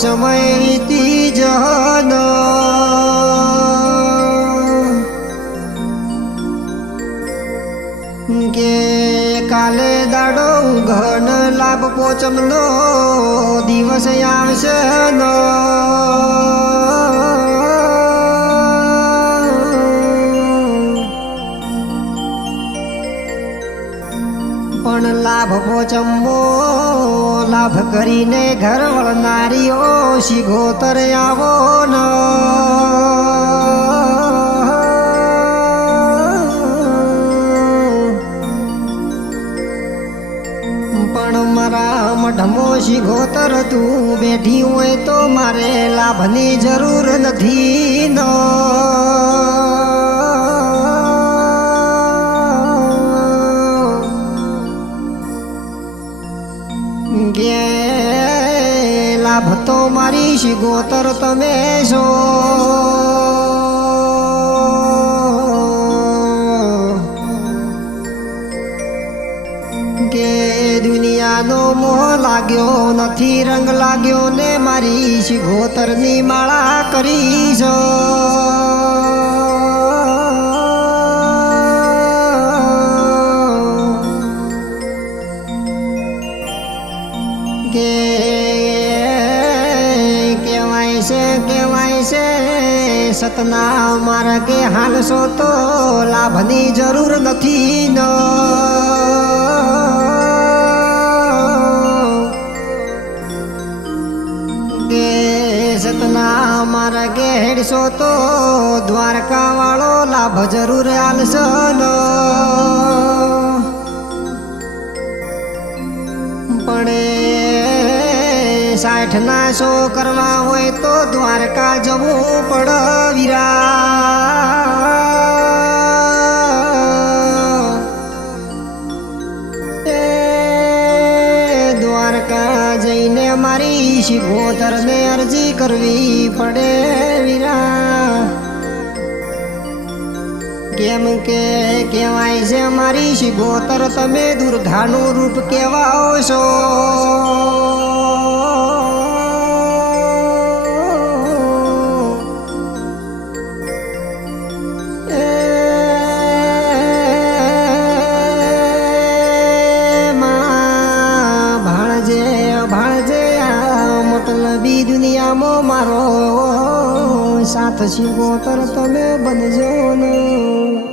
સમય વીતી જન કે કાલે દાડો ઘન લાભ પોચમનો દિવસ આવશે ન પણ લાભ પોચમો લાભ કરીને ઘર વળનારીઓ શીઘોતર આવો ન પણ મારા મઢમો શીઘોતર તું બેઠી હોય તો મારે લાભની જરૂર નથી ન ગે લાભ તો મારી શીઘોતર તમે છો કે દુનિયાનો મોહ લાગ્યો નથી રંગ લાગ્યો ને મારી શીઘોતરની માળા કરી છો કે કહેવાય છે સતના માર્ગે હાલશો તો લાભની જરૂર નથી ન કે સતના માર્ગે હેડશો તો દ્વારકા વાળો લાભ જરૂર હાલશો ન પણ 60 ના 100 કરવા હોય તો દ્વારકા જવું પડ વીરા દ્વારકા જઈને મારી શીઘોતરને અરજી કરવી પડે વીરા કેમ કે કહેવાય છે મારી શીઘોતર તમે દુર્ગાનું રૂપ કહેવાઓ છો મતલબી દુનિયામાં મારો સાથ શીઘોતર તમે બનજો ને